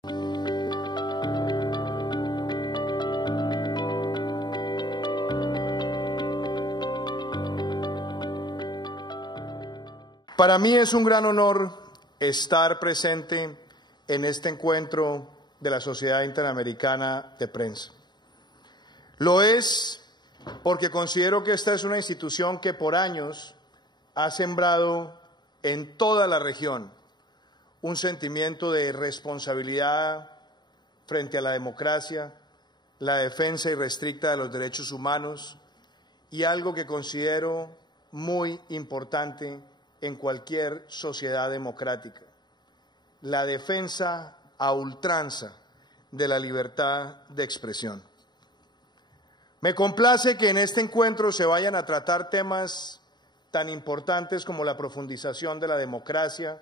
Para mí es un gran honor estar presente en este encuentro de la Sociedad Interamericana de Prensa. Lo es porque considero que esta es una institución que por años ha sembrado en toda la región un sentimiento de responsabilidad frente a la democracia, la defensa irrestricta de los derechos humanos y algo que considero muy importante en cualquier sociedad democrática, la defensa a ultranza de la libertad de expresión. Me complace que en este encuentro se vayan a tratar temas tan importantes como la profundización de la democracia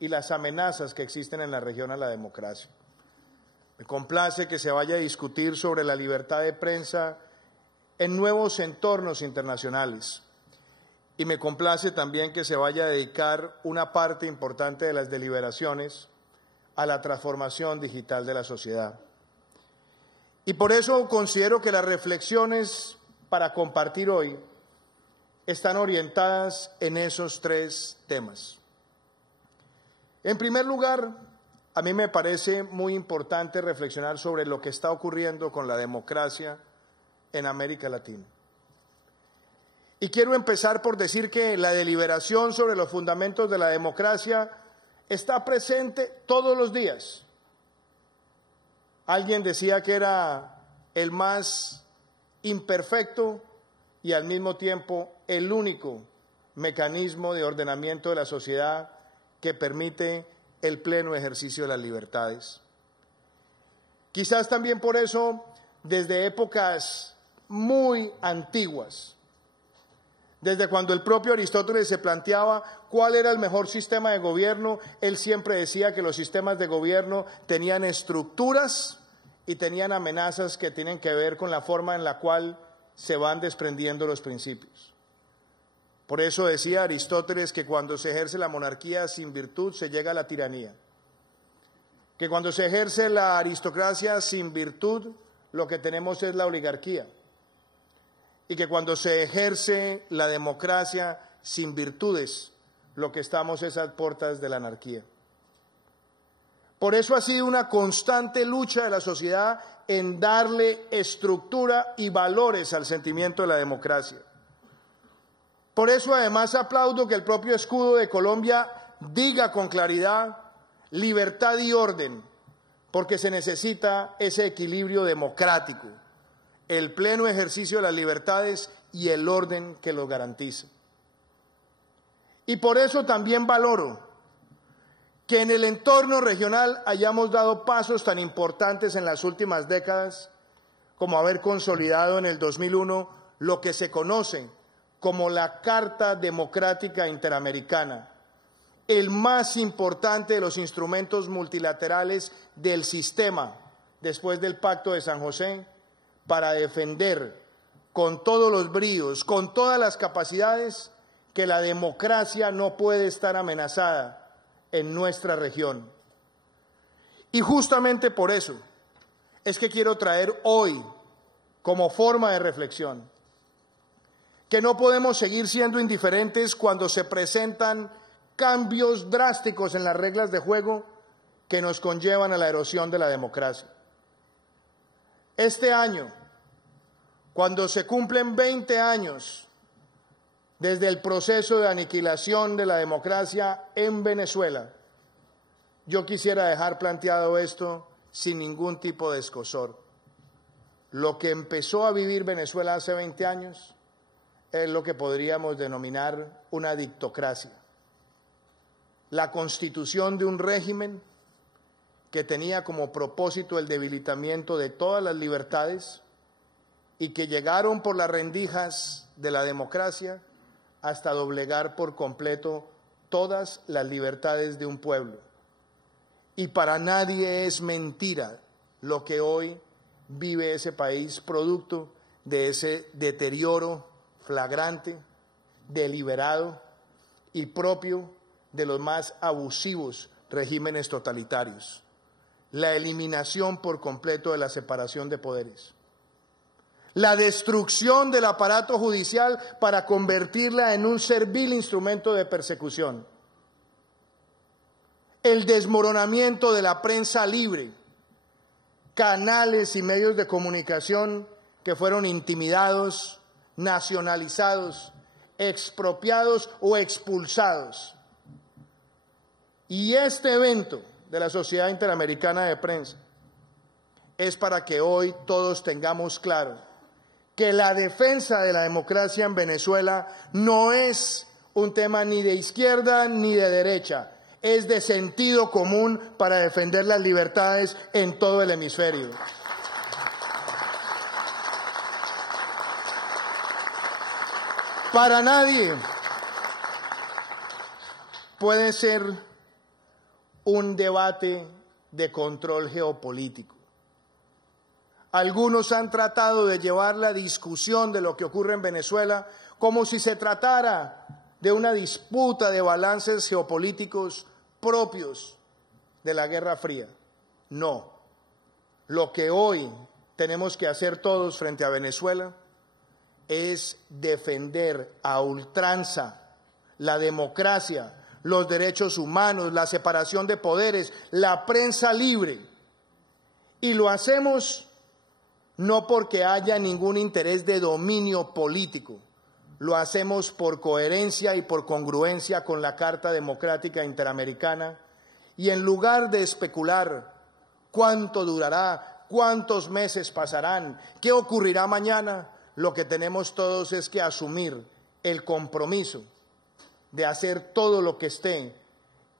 y las amenazas que existen en la región a la democracia. Me complace que se vaya a discutir sobre la libertad de prensa en nuevos entornos internacionales. Y me complace también que se vaya a dedicar una parte importante de las deliberaciones a la transformación digital de la sociedad. Y por eso considero que las reflexiones para compartir hoy están orientadas en esos tres temas. En primer lugar, a mí me parece muy importante reflexionar sobre lo que está ocurriendo con la democracia en América Latina. Y quiero empezar por decir que la deliberación sobre los fundamentos de la democracia está presente todos los días. Alguien decía que era el más imperfecto y al mismo tiempo el único mecanismo de ordenamiento de la sociedad que permite el pleno ejercicio de las libertades. Quizás también por eso, desde épocas muy antiguas, desde cuando el propio Aristóteles se planteaba cuál era el mejor sistema de gobierno, él siempre decía que los sistemas de gobierno tenían estructuras y tenían amenazas que tienen que ver con la forma en la cual se van desprendiendo los principios. Por eso decía Aristóteles que cuando se ejerce la monarquía sin virtud se llega a la tiranía, que cuando se ejerce la aristocracia sin virtud lo que tenemos es la oligarquía, y que cuando se ejerce la democracia sin virtudes, lo que estamos es a puertas de la anarquía. Por eso ha sido una constante lucha de la sociedad en darle estructura y valores al sentimiento de la democracia. Por eso además aplaudo que el propio escudo de Colombia diga con claridad libertad y orden, porque se necesita ese equilibrio democrático, el pleno ejercicio de las libertades y el orden que lo garantiza. Y por eso también valoro que en el entorno regional hayamos dado pasos tan importantes en las últimas décadas, como haber consolidado en el 2001 lo que se conoce como la Carta Democrática Interamericana, el más importante de los instrumentos multilaterales del sistema después del Pacto de San José, para defender con todos los bríos, con todas las capacidades, que la democracia no puede estar amenazada en nuestra región. Y justamente por eso es que quiero traer hoy, como forma de reflexión, que no podemos seguir siendo indiferentes cuando se presentan cambios drásticos en las reglas de juego que nos conllevan a la erosión de la democracia. Este año, cuando se cumplen 20 años desde el proceso de aniquilación de la democracia en Venezuela, yo quisiera dejar planteado esto sin ningún tipo de escozor. Lo que empezó a vivir Venezuela hace 20 años es lo que podríamos denominar una dictocracia. La constitución de un régimen que tenía como propósito el debilitamiento de todas las libertades y que llegaron por las rendijas de la democracia hasta doblegar por completo todas las libertades de un pueblo. Y para nadie es mentira lo que hoy vive ese país, producto de ese deterioro flagrante, deliberado y propio de los más abusivos regímenes totalitarios. la eliminación por completo de la separación de poderes, la destrucción del aparato judicial para convertirla en un servil instrumento de persecución, el desmoronamiento de la prensa libre, canales y medios de comunicación que fueron intimidados, nacionalizados, expropiados o expulsados. Y este evento de la Sociedad Interamericana de Prensa es para que hoy todos tengamos claro que la defensa de la democracia en Venezuela no es un tema ni de izquierda ni de derecha, es de sentido común para defender las libertades en todo el hemisferio. Para nadie puede ser un debate de control geopolítico. Algunos han tratado de llevar la discusión de lo que ocurre en Venezuela como si se tratara de una disputa de balances geopolíticos propios de la Guerra Fría. No. Lo que hoy tenemos que hacer todos frente a Venezuela es defender a ultranza la democracia, los derechos humanos, la separación de poderes, la prensa libre. Y lo hacemos no porque haya ningún interés de dominio político, lo hacemos por coherencia y por congruencia con la Carta Democrática Interamericana, y en lugar de especular cuánto durará, cuántos meses pasarán, qué ocurrirá mañana, lo que tenemos todos es que asumir el compromiso de hacer todo lo que esté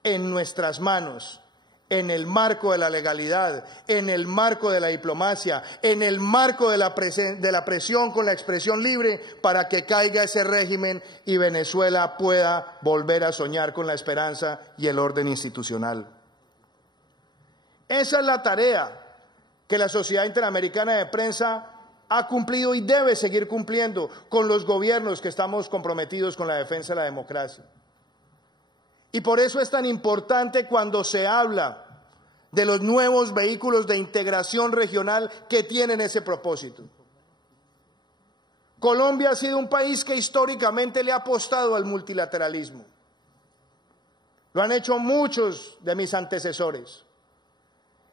en nuestras manos, en el marco de la legalidad, en el marco de la diplomacia, en el marco de la presión con la expresión libre, para que caiga ese régimen y Venezuela pueda volver a soñar con la esperanza y el orden institucional. Esa es la tarea que la Sociedad Interamericana de Prensa ha cumplido y debe seguir cumpliendo con los gobiernos que estamos comprometidos con la defensa de la democracia. Y por eso es tan importante cuando se habla de los nuevos vehículos de integración regional que tienen ese propósito. Colombia ha sido un país que históricamente le ha apostado al multilateralismo. Lo han hecho muchos de mis antecesores.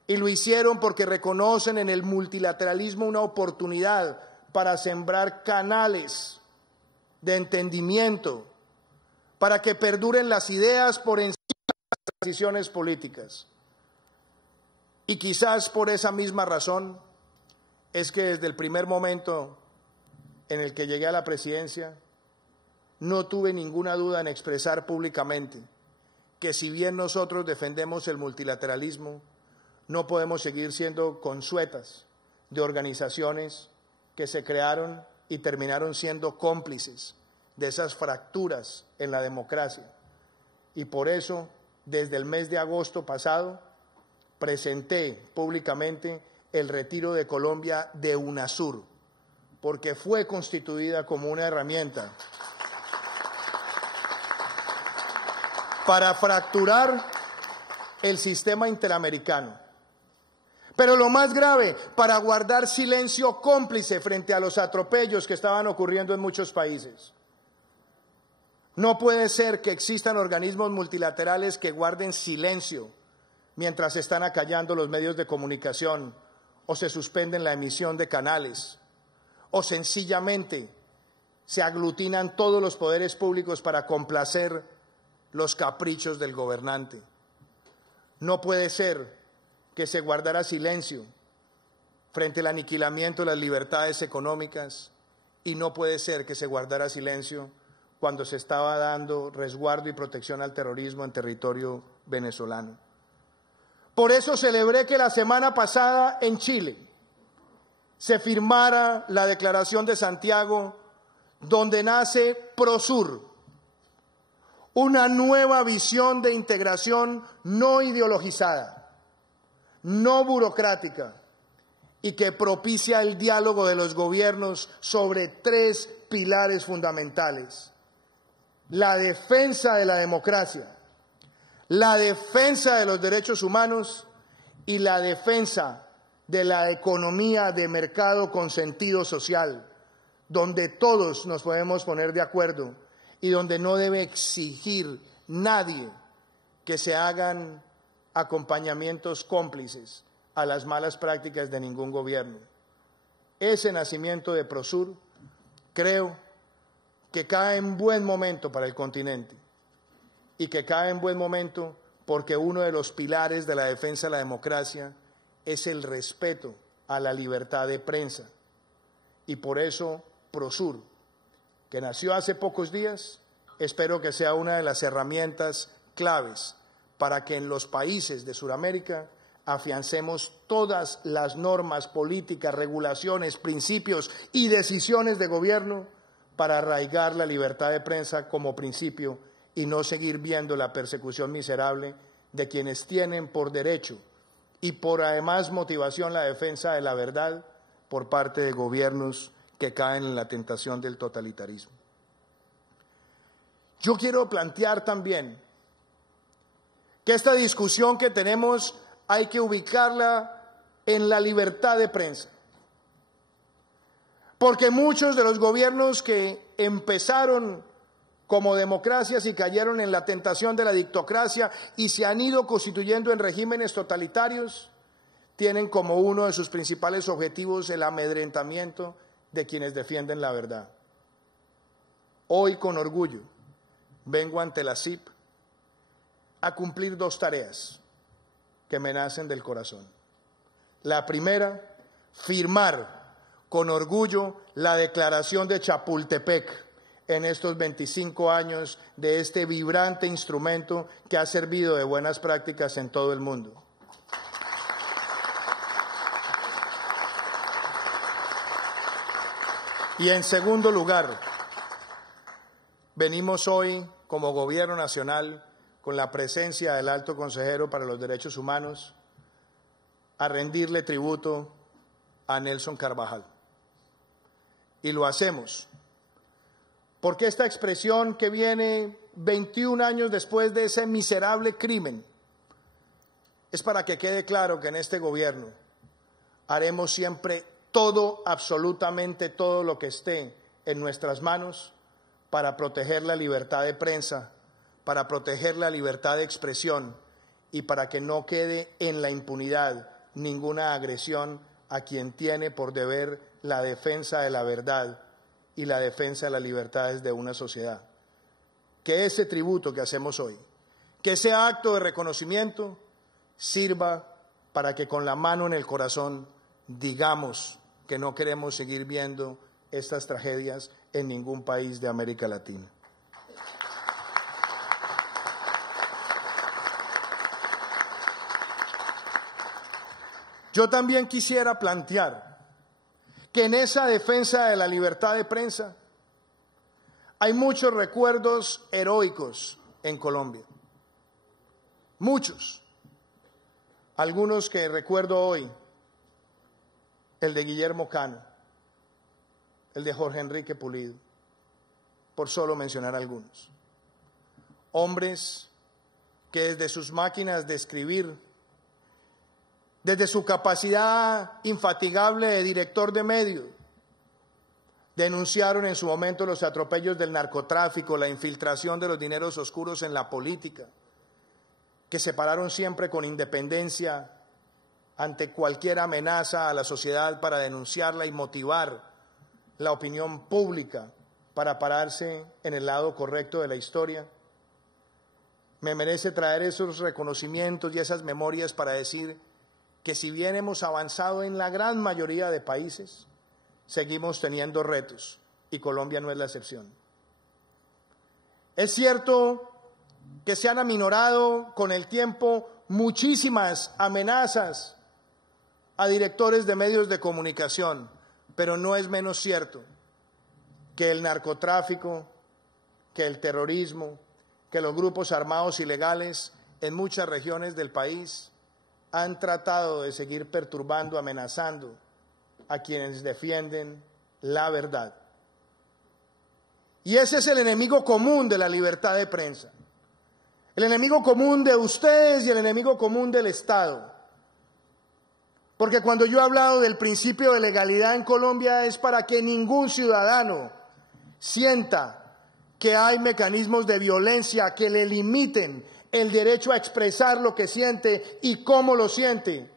Y lo hicieron porque reconocen en el multilateralismo una oportunidad para sembrar canales de entendimiento, para que perduren las ideas por encima de las transiciones políticas. Y quizás por esa misma razón es que desde el primer momento en el que llegué a la presidencia, no tuve ninguna duda en expresar públicamente que si bien nosotros defendemos el multilateralismo, no podemos seguir siendo consuetas de organizaciones que se crearon y terminaron siendo cómplices de esas fracturas en la democracia. Y por eso, desde el mes de agosto pasado, presenté públicamente el retiro de Colombia de UNASUR, porque fue constituida como una herramienta para fracturar el sistema interamericano. Pero lo más grave, para guardar silencio cómplice frente a los atropellos que estaban ocurriendo en muchos países. No puede ser que existan organismos multilaterales que guarden silencio mientras se están acallando los medios de comunicación o se suspenden la emisión de canales o sencillamente se aglutinan todos los poderes públicos para complacer los caprichos del gobernante. No puede ser que se guardara silencio frente al aniquilamiento de las libertades económicas y no puede ser que se guardara silencio cuando se estaba dando resguardo y protección al terrorismo en territorio venezolano. Por eso celebré que la semana pasada en Chile se firmara la Declaración de Santiago, donde nace Prosur, una nueva visión de integración no ideologizada, no burocrática, y que propicia el diálogo de los gobiernos sobre 3 pilares fundamentales: la defensa de la democracia, la defensa de los derechos humanos y la defensa de la economía de mercado con sentido social, donde todos nos podemos poner de acuerdo y donde no debe exigir nadie que se hagan acompañamientos cómplices a las malas prácticas de ningún gobierno. Ese nacimiento de Prosur creo que cae en buen momento para el continente y que cae en buen momento porque uno de los pilares de la defensa de la democracia es el respeto a la libertad de prensa. Y por eso Prosur, que nació hace pocos días, espero que sea una de las herramientas claves para que en los países de Sudamérica afiancemos todas las normas, políticas, regulaciones, principios y decisiones de gobierno para arraigar la libertad de prensa como principio y no seguir viendo la persecución miserable de quienes tienen por derecho y por además motivación la defensa de la verdad por parte de gobiernos que caen en la tentación del totalitarismo. Yo quiero plantear también que esta discusión que tenemos hay que ubicarla en la libertad de prensa. Porque muchos de los gobiernos que empezaron como democracias y cayeron en la tentación de la dictocracia y se han ido constituyendo en regímenes totalitarios, tienen como uno de sus principales objetivos el amedrentamiento de quienes defienden la verdad. Hoy, con orgullo, vengo ante la CIP a cumplir dos tareas que me nacen del corazón. La primera, firmar con orgullo la declaración de Chapultepec en estos 25 años de este vibrante instrumento que ha servido de buenas prácticas en todo el mundo. Y en segundo lugar, venimos hoy como Gobierno Nacional con la presencia del Alto Consejero para los Derechos Humanos a rendirle tributo a Nelson Carvajal. Y lo hacemos porque esta expresión que viene 21 años después de ese miserable crimen es para que quede claro que en este gobierno haremos siempre todo, absolutamente todo lo que esté en nuestras manos para proteger la libertad de prensa, para proteger la libertad de expresión y para que no quede en la impunidad ninguna agresión a quien tiene por deber la defensa de la verdad y la defensa de las libertades de una sociedad. Que ese tributo que hacemos hoy, que ese acto de reconocimiento sirva para que con la mano en el corazón digamos que no queremos seguir viendo estas tragedias en ningún país de América Latina. Yo también quisiera plantear que en esa defensa de la libertad de prensa hay muchos recuerdos heroicos en Colombia. Muchos. Algunos que recuerdo hoy, el de Guillermo Cano, el de Jorge Enrique Pulido, por solo mencionar algunos. Hombres que desde sus máquinas de escribir, desde su capacidad infatigable de director de medios, denunciaron en su momento los atropellos del narcotráfico, la infiltración de los dineros oscuros en la política, que se pararon siempre con independencia ante cualquier amenaza a la sociedad para denunciarla y motivar la opinión pública para pararse en el lado correcto de la historia. Me merece traer esos reconocimientos y esas memorias para decir que si bien hemos avanzado en la gran mayoría de países, seguimos teniendo retos y Colombia no es la excepción. Es cierto que se han aminorado con el tiempo muchísimas amenazas a directores de medios de comunicación, pero no es menos cierto que el narcotráfico, que el terrorismo, que los grupos armados ilegales en muchas regiones del país han tratado de seguir perturbando, amenazando a quienes defienden la verdad. Y ese es el enemigo común de la libertad de prensa. El enemigo común de ustedes y el enemigo común del Estado. Porque cuando yo he hablado del principio de legalidad en Colombia es para que ningún ciudadano sienta que hay mecanismos de violencia que le limiten el derecho a expresar lo que siente y cómo lo siente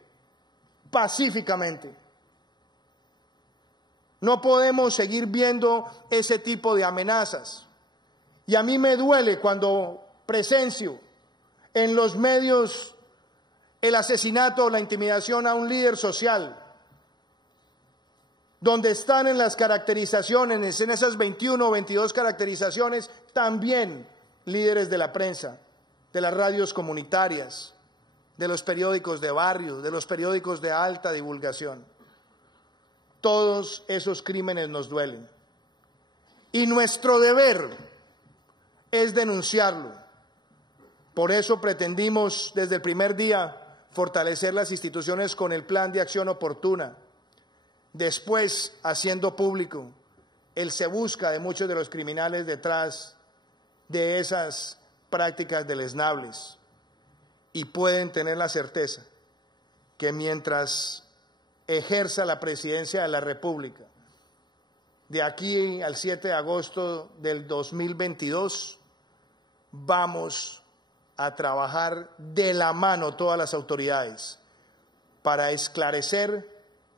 pacíficamente. No podemos seguir viendo ese tipo de amenazas. Y a mí me duele cuando presencio en los medios el asesinato o la intimidación a un líder social, donde están en las caracterizaciones, en esas 21 o 22 caracterizaciones, también líderes de la prensa, de las radios comunitarias, de los periódicos de barrio, de los periódicos de alta divulgación. Todos esos crímenes nos duelen. Y nuestro deber es denunciarlo. Por eso pretendimos desde el primer día fortalecer las instituciones con el plan de acción oportuna. Después, haciendo público el se busca de muchos de los criminales detrás de esas prácticas deleznables. Y pueden tener la certeza que mientras ejerza la presidencia de la República, de aquí al 7 de agosto del 2022, vamos a trabajar de la mano todas las autoridades para esclarecer,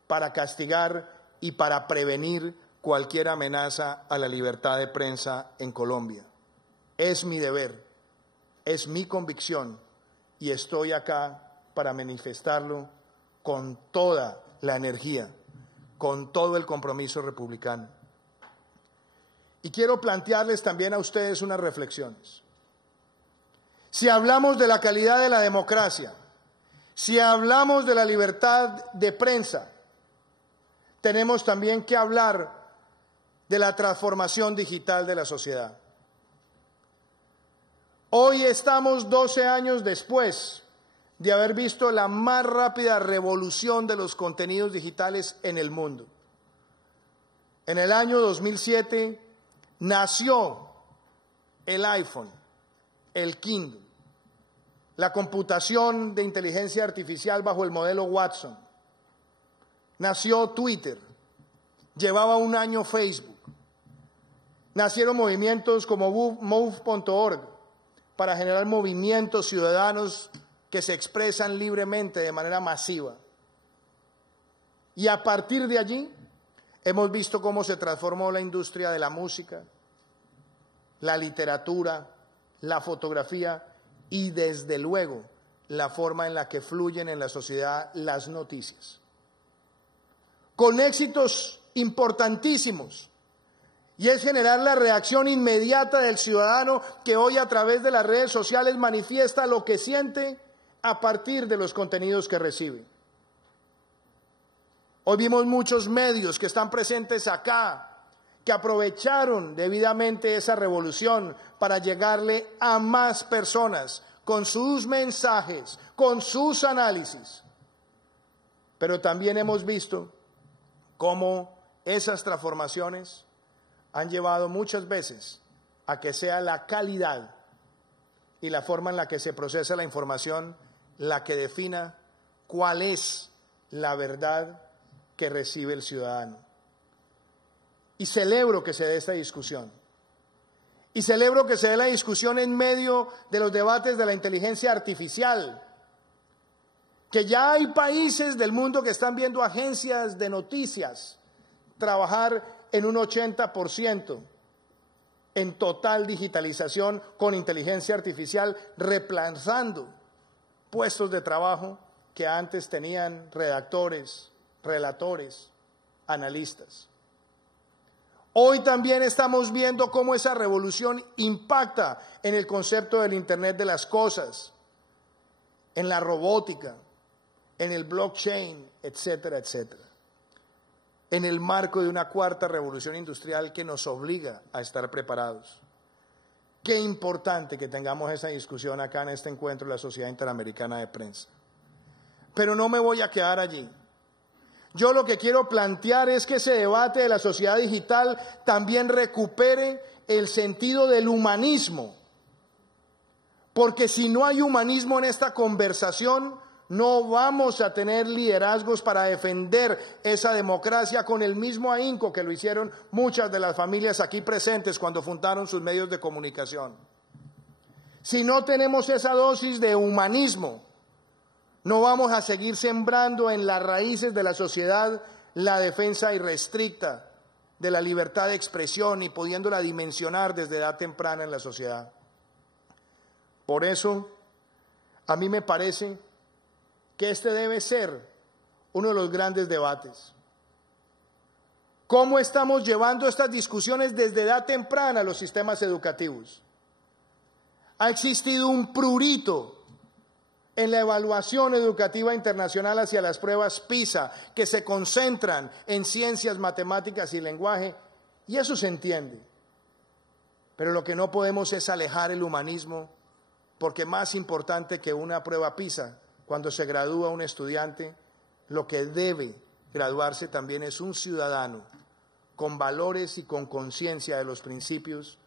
para castigar y para prevenir cualquier amenaza a la libertad de prensa en Colombia. Es mi deber, es mi convicción y estoy acá para manifestarlo con toda la energía, con todo el compromiso republicano. Y quiero plantearles también a ustedes unas reflexiones. Si hablamos de la calidad de la democracia, si hablamos de la libertad de prensa, tenemos también que hablar de la transformación digital de la sociedad. Hoy estamos 12 años después de haber visto la más rápida revolución de los contenidos digitales en el mundo. En el año 2007 nació el iPhone, el Kindle, la computación de inteligencia artificial bajo el modelo Watson. Nació Twitter, llevaba un año Facebook. Nacieron movimientos como Move.org para generar movimientos ciudadanos que se expresan libremente de manera masiva. Y a partir de allí hemos visto cómo se transformó la industria de la música, la literatura, la fotografía y desde luego la forma en la que fluyen en la sociedad las noticias. Con éxitos importantísimos, y es generar la reacción inmediata del ciudadano que hoy a través de las redes sociales manifiesta lo que siente a partir de los contenidos que recibe. Hoy vimos muchos medios que están presentes acá, que aprovecharon debidamente esa revolución para llegarle a más personas con sus mensajes, con sus análisis. Pero también hemos visto cómo esas transformaciones han llevado muchas veces a que sea la calidad y la forma en la que se procesa la información la que defina cuál es la verdad que recibe el ciudadano. Y celebro que se dé esta discusión. Y celebro que se dé la discusión en medio de los debates de la inteligencia artificial, que ya hay países del mundo que están viendo agencias de noticias trabajar en un 80% en total digitalización con inteligencia artificial, reemplazando puestos de trabajo que antes tenían redactores, relatores, analistas. Hoy también estamos viendo cómo esa revolución impacta en el concepto del Internet de las cosas, en la robótica, en el blockchain, etcétera, etcétera. En el marco de una cuarta revolución industrial que nos obliga a estar preparados. Qué importante que tengamos esa discusión acá en este encuentro de la Sociedad Interamericana de Prensa. Pero no me voy a quedar allí. Yo lo que quiero plantear es que ese debate de la sociedad digital también recupere el sentido del humanismo. Porque si no hay humanismo en esta conversación, No vamos a tener liderazgos para defender esa democracia con el mismo ahínco que lo hicieron muchas de las familias aquí presentes cuando fundaron sus medios de comunicación. Si no tenemos esa dosis de humanismo, no vamos a seguir sembrando en las raíces de la sociedad la defensa irrestricta de la libertad de expresión y pudiéndola dimensionar desde edad temprana en la sociedad. Por eso, a mí me parece que este debe ser uno de los grandes debates. ¿Cómo estamos llevando estas discusiones desde edad temprana a los sistemas educativos? Ha existido un prurito en la evaluación educativa internacional hacia las pruebas PISA, que se concentran en ciencias, matemáticas y lenguaje, y eso se entiende. Pero lo que no podemos es alejar el humanismo, porque más importante que una prueba PISA, cuando se gradúa un estudiante, lo que debe graduarse también es un ciudadano con valores y con conciencia de los principios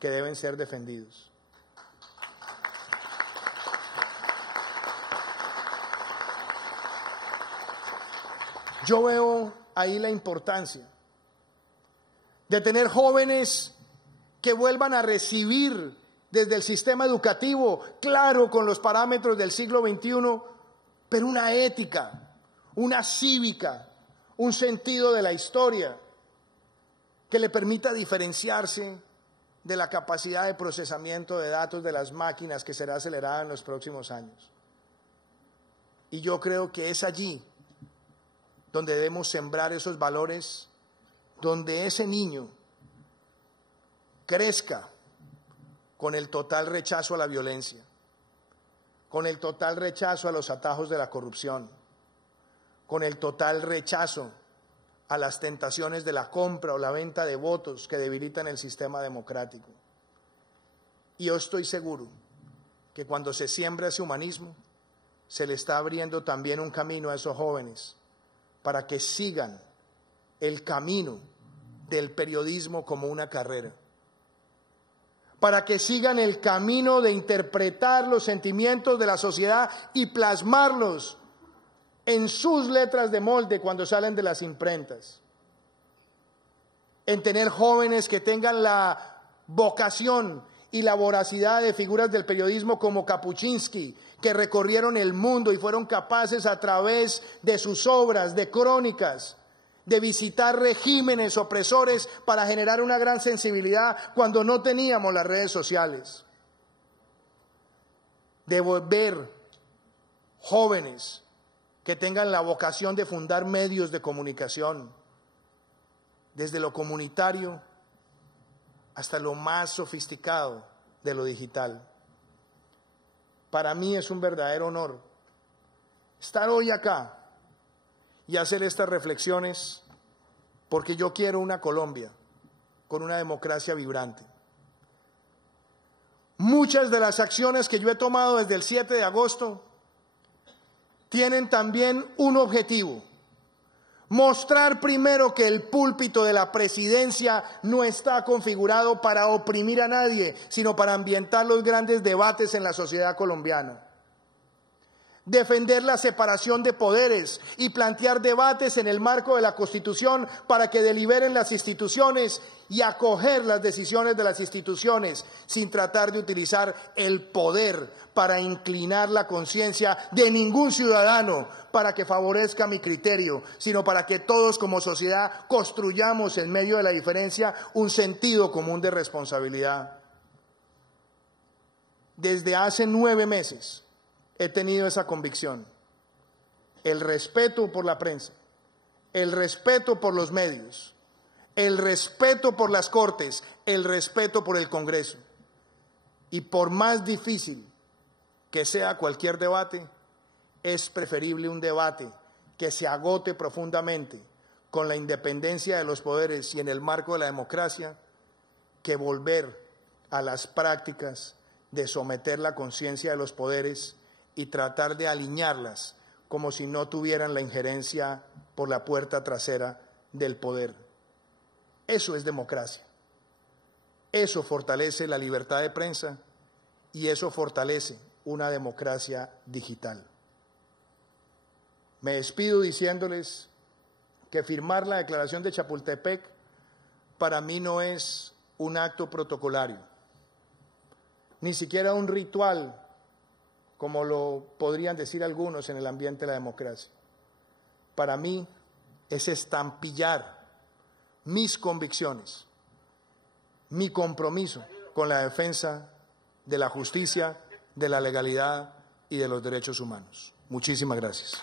que deben ser defendidos. Yo veo ahí la importancia de tener jóvenes que vuelvan a recibir desde el sistema educativo, claro, con los parámetros del siglo XXI, pero una ética, una cívica, un sentido de la historia que le permita diferenciarse de la capacidad de procesamiento de datos de las máquinas que será acelerada en los próximos años. Y yo creo que es allí donde debemos sembrar esos valores, donde ese niño crezca con el total rechazo a la violencia, con el total rechazo a los atajos de la corrupción, con el total rechazo a las tentaciones de la compra o la venta de votos que debilitan el sistema democrático. Y yo estoy seguro que cuando se siembra ese humanismo, se le está abriendo también un camino a esos jóvenes para que sigan el camino del periodismo como una carrera, para que sigan el camino de interpretar los sentimientos de la sociedad y plasmarlos en sus letras de molde cuando salen de las imprentas, en tener jóvenes que tengan la vocación y la voracidad de figuras del periodismo como Kapuczynski, que recorrieron el mundo y fueron capaces a través de sus obras, de crónicas, de visitar regímenes opresores para generar una gran sensibilidad cuando no teníamos las redes sociales. De volver jóvenes que tengan la vocación de fundar medios de comunicación, desde lo comunitario hasta lo más sofisticado de lo digital. Para mí es un verdadero honor estar hoy acá y hacer estas reflexiones, porque yo quiero una Colombia con una democracia vibrante. Muchas de las acciones que yo he tomado desde el 7 de agosto tienen también un objetivo: mostrar primero que el púlpito de la presidencia no está configurado para oprimir a nadie, sino para ambientar los grandes debates en la sociedad colombiana. Defender la separación de poderes y plantear debates en el marco de la Constitución para que deliberen las instituciones y acoger las decisiones de las instituciones sin tratar de utilizar el poder para inclinar la conciencia de ningún ciudadano para que favorezca mi criterio, sino para que todos como sociedad construyamos en medio de la diferencia un sentido común de responsabilidad. Desde hace 9 meses he tenido esa convicción: el respeto por la prensa, el respeto por los medios, el respeto por las Cortes, el respeto por el Congreso. Y por más difícil que sea cualquier debate, es preferible un debate que se agote profundamente con la independencia de los poderes y en el marco de la democracia, que volver a las prácticas de someter la conciencia de los poderes y tratar de alinearlas como si no tuvieran la injerencia por la puerta trasera del poder. Eso es democracia. Eso fortalece la libertad de prensa y eso fortalece una democracia digital. Me despido diciéndoles que firmar la Declaración de Chapultepec para mí no es un acto protocolario, ni siquiera un ritual, como lo podrían decir algunos en el ambiente de la democracia. Para mí es estampillar mis convicciones, mi compromiso con la defensa de la justicia, de la legalidad y de los derechos humanos. Muchísimas gracias.